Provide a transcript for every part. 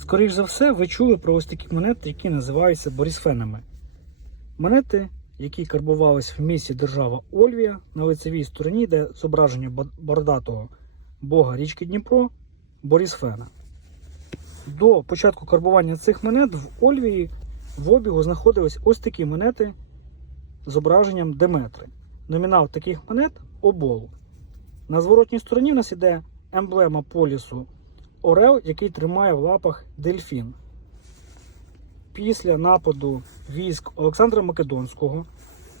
Скоріше за все, ви чули про ось такі монети, які називаються борісфенами. Монети, які карбувались в місті держава Ольвія на лицевій стороні, де зображення бо- бородатого бога річки Дніпро Борісфена. До початку карбування цих монет в Ольвії в обігу знаходились ось такі монети з зображенням Деметри. Номінал таких монет обол. На зворотній стороні у нас іде емблема полісу Орел, який тримає в лапах дельфін. Після нападу військ Олександра Македонського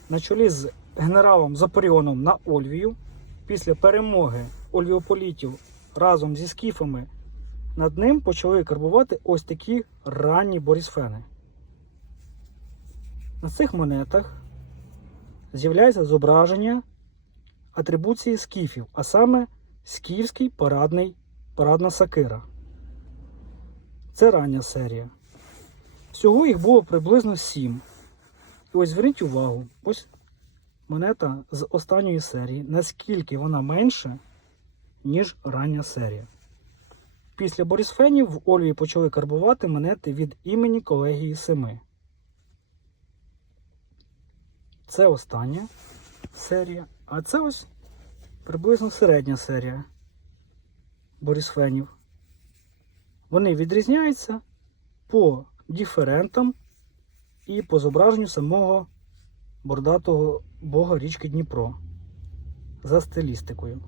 на чолі з генералом Запоріоном на Ольвію, після перемоги ольвіополітів разом зі скіфами, над ним почали карбувати ось такі ранні борісфени. На цих монетах з'являється зображення атрибуції скіфів, а саме скіфський парадний, парадна сакира. Це рання серія. Всього їх було приблизно 7. І ось зверніть увагу, ось монета з останньої серії, наскільки вона менша, ніж рання серія. Після Борисфенів в Ольві почали карбувати монети від імені колегії Семи. Це остання серія, а це ось приблизно середня серія Борисфенів. Вони відрізняються по діферентам і по зображенню самого бордатого бога річки Дніпро за стилістикою.